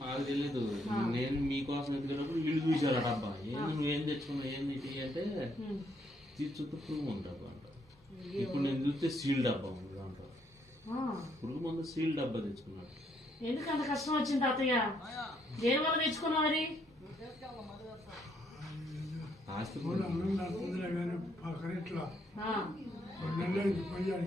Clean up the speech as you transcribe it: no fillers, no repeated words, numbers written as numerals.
నాకు తెలీదు. నేను మీకోసం ఎత్తుకున్నప్పుడు వీళ్ళు చూసారు డబ్బా. ఏంది నువ్వేం తెచ్చుకున్నావు ఏంది అంటే చుట్టూ పురుగు మందు డబ్బా అంట. ఇప్పుడు నేను చూస్తే సీల్ డబ్బా ఉంది అంటారు. పురుగు మందు సీల్ డబ్బా తెచ్చుకున్నాడు. ఎందుకు అంత కష్టం వచ్చింది తాతయ్య? దేని వల్ల తెచ్చుకున్నావు మరి? ఆస్తి